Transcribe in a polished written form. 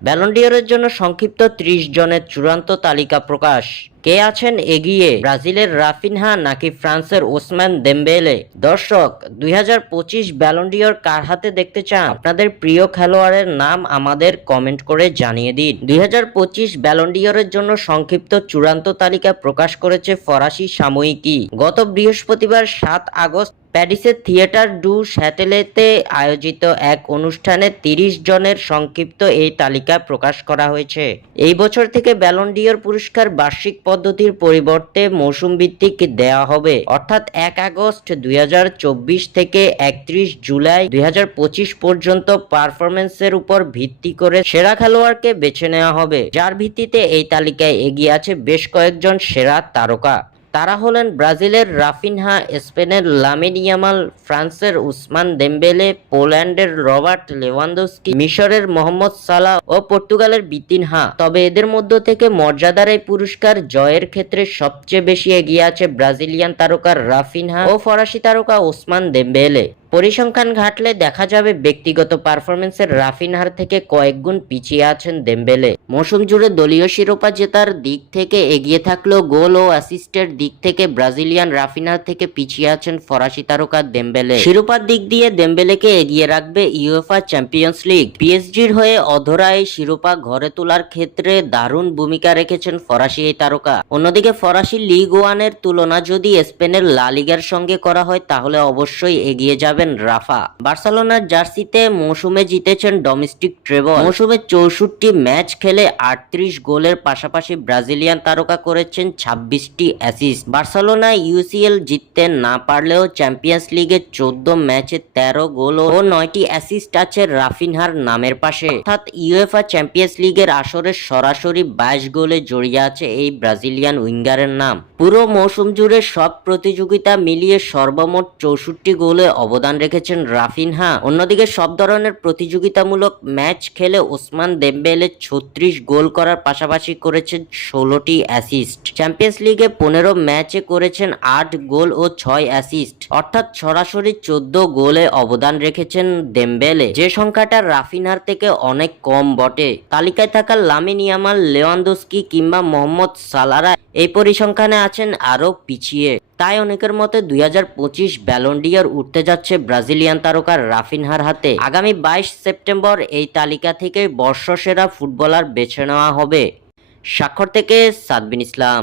Ballon D অরের জন্য সংক্ষিপ্ত ৩০ জনের চূড়ান্ত তালিকা প্রকাশ। কে আছেন এগিয়ে, ব্রাজিলের রাফিনহা নাকি ফ্রান্সের ওসমান দেমবেলে? দর্শক, ২০২৫ ব্যালন ডি অর কার হাতে দেখতে চান? আপনাদের প্রিয় খেলোয়াড়ের নাম আমাদের কমেন্ট করে জানিয়ে দিন। ২০২৫ ব্যালন ডি অরের জন্য সংক্ষিপ্ত চূড়ান্ত তালিকা প্রকাশ করেছে ফরাসি সাময়িকী। গত বৃহস্পতিবার ৭ আগস্ট প্যারিসের থিয়েটার ডু শ্যাটেলেতে আয়োজিত এক অনুষ্ঠানে ৩০ জনের সংক্ষিপ্ত এই তালিকা প্রকাশ করা হয়েছে। এই বছর থেকে ব্যালন ডি অর পুরস্কার বার্ষিক পদ্ধতির পরিবর্তে মৌসুম ভিত্তিক দেওয়া হবে, অর্থাৎ ১ আগস্ট ২০২৪ থেকে ৩১ জুলাই ২০২৫ পর্যন্ত পারফরমেন্সের উপর ভিত্তি করে সেরা খেলোয়াড়কে বেছে নেওয়া হবে, যার ভিত্তিতে এই তালিকায় এগিয়ে আছে বেশ কয়েকজন সেরা তারকা। তারা হলেন ব্রাজিলের রাফিনহা, স্পেনের লামিন ইয়ামাল, ফ্রান্সের উসমান দেমবেলে, পোল্যান্ডের রবার্ট লেভানডস্কি, মিশরের মোহাম্মদ সালাহ ও পর্তুগালের বিতিনহা। তবে এদের মধ্য থেকে মর্যাদার এই পুরস্কার জয়ের ক্ষেত্রে সবচেয়ে বেশি এগিয়ে আছে ব্রাজিলিয়ান তারকা রাফিনহা ও ফরাসি তারকা ওসমান দেমবেলে। পরিসংখ্যান ঘাটলে দেখা যাবে ব্যক্তিগত পারফরমেন্সের রাফিনহার থেকে কয়েক গুণ পিছিয়ে আছেন দেমবেলে। মৌসুম জুড়ে দলীয় শিরোপা জেতার দিক থেকে এগিয়ে থাকলেও গোল ও অ্যাসিস্টের দিক থেকে ব্রাজিলিয়ান রাফিনহার থেকে পিছিয়ে আছেন ফরাসি তারকা দেমবেলে। শিরোপার দিক দিয়ে দেমবেলেকে এগিয়ে রাখবে ইউএফা চ্যাম্পিয়ন্স লিগ। পিএসজির হয়ে অধরা এই শিরোপা ঘরে তোলার ক্ষেত্রে দারুণ ভূমিকা রেখেছেন ফরাসি এই তারকা। অন্যদিকে ফরাসি লিগ ওয়ানের তুলনা যদি স্পেনের লা লিগার সঙ্গে করা হয় তাহলে অবশ্যই এগিয়ে যাবে রাফা। বার্সেলোনার জার্সিতে মৌসুমে জিতেছেন ডোমেস্টিক ট্রেবল। মৌসুমে ৬৪ ম্যাচ খেলে ৩৮ গোলের পাশাপাশি ব্রাজিলিয়ান তারকা করেছেন ২৬টি অ্যাসিস্ট। বার্সেলোনা ইউসিএল জিততে না পারলেও চ্যাম্পিয়ন্স লিগে ১৪ ম্যাচে ১৩ গোল ও ৯টি অ্যাসিস্ট আছে রাফিনহার নামের পাশে। অর্থাৎ ইউএফা চ্যাম্পিয়ন্স লিগের আসরে সরাসরি ২২ গোলে জড়িয়ে আছে এই ব্রাজিলিয়ান উইঙ্গারের নাম। পুরো মৌসুম জুড়ে সব প্রতিযোগিতা মিলিয়ে সর্বমোট ৬৪ গোলে অবদান রেখেছেন রাফিনহা। অন্যদিকে সব ধরনের প্রতিযোগিতামূলক ম্যাচ খেলে ওসমান দেমবেলে ৩৬ গোল করার পাশাপাশি করেছেন ১৬টি অ্যাসিস্ট। চ্যাম্পিয়ন্স লিগে ১৫ ম্যাচে করেছেন ৮ গোল ও ৬ অ্যাসিস্ট, অর্থাৎ সরাসরি ১৪ গোলে অবদান রেখেছেন দেমবেলে, যে সংখ্যাটা রাফিনহার থেকে অনেক কম বটে। তালিকায় থাকা লামিন ইয়ামাল, লেভানডস্কি কিংবা মোহাম্মদ সালাহরা এই পরিসংখ্যানে আছেন আরও পিছিয়ে। তাই অনেকের মতে ২০২৫ ব্যালন ডি অর উঠতে যাচ্ছে ব্রাজিলিয়ান তারকা রাফিনহার হাতে। আগামী ২২ সেপ্টেম্বর এই তালিকা থেকে বর্ষসেরা ফুটবলার বেছে নেওয়া হবে। স্বাক্ষর থেকে সাদবিন ইসলাম।